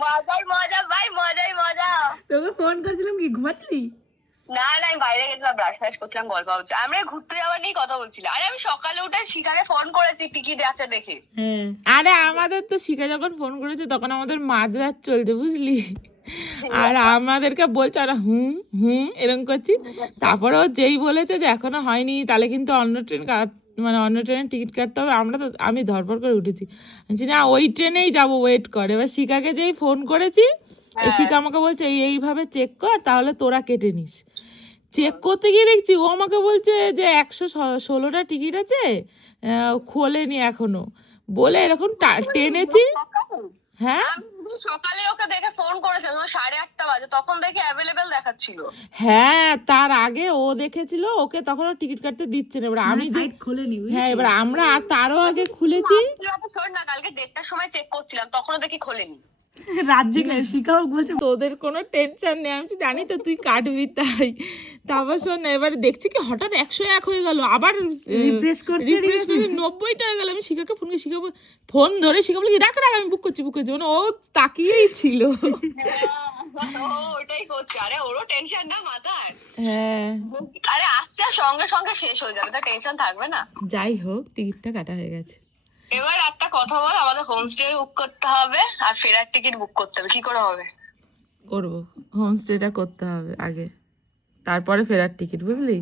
মজাই মজা ভাই, মজাই মজা। তোকে ফোন করেছিলাম কি ঘুমাচ্ছিলি? না না, আমি বাইরে গেছিলাম, ব্রাশ ফ্রাশ করছিলাম, গল্প হচ্ছে। আমরা ঘুরতে যাওয়ার নিয়ে কথা বলছিলাম। আরে আমি সকালে উঠে শিখারে ফোন করেছি টিকিট আছে দেখে। আরে আমাদের তো শিখা যখন ফোন করেছে তখন আমাদের মাঝরাত চলছে বুঝলি, আর আমাদেরকে বলছে ওরা হুম হুম এরকম করছি। তারপরে ও যেই বলেছে যে এখনো হয়নি তাহলে কিন্তু অন্য ট্রেন মানে অন্য ট্রেনের টিকিট কাটতে হবে। আমি ধরপড় করে উঠেছি, বলছি না ওই ট্রেনেই যাবো, ওয়েট কর। এবার শিখাকে যেই ফোন করেছি, শিখা আমাকে বলছে এইভাবে চেক কর তাহলে তোরা কেটে নিস। চেক করতে গিয়ে দেখছি ও আমাকে বলছে যে 116টা টিকিট আছে, খোলেনি এখনো, বলে এরকম টেনেছি। হ্যাঁ আমি সকালে ওকে দেখে ফোন করেছিলাম 8:30 বাজে, তখন দেখে অ্যাভেলেবেল দেখাচ্ছিল। হ্যাঁ তার আগে ও দেখেছিল, ওকে তখন টিকিট কাটতে দিচ্ছে না। এবার আমি যে খোলেনি। হ্যাঁ এবার আমরা তারও আগে খুলেছি। শোন না, কালকে 1:30টার সময় চেক করছিলাম, তখনও দেখি খোলেনি। রাজ্যে শিখাও বলছে তোদের কোনো টেনশন নেই, আমি তো জানি তো তুই কাটবি তাই। তারপর শোন না, এবার দেখছি কি হঠাৎ 101 হয়ে গেল, আবার রিফ্রেশ করছে, রিফ্রেশ করে 90টা হয়ে গেল। আমি শিখাকে ফোন করে, শিখা ফোন ধরে শিখা বলি রাখ রাখ আমি বুক করছি বুক করছি, মানে ও তাকিয়েই ছিল। ওটাই করছে, আরে ওরও টেনশন না মাথায়। হ্যাঁ আরে আসছে সঙ্গে সঙ্গে শেষ হয়ে যাবে, তো টেনশন থাকবে না। যাই হোক টিকিটটা কাটা হয়ে গেছে। এবার একটা কথা বল, আমাদের হোমস্টে বুক করতে হবে আর ফেরার টিকিট বুক করতে হবে, কি করে হবে? করবো, হোমস্টেটা করতে হবে আগে, তারপরে ফেরার টিকিট বুঝলি।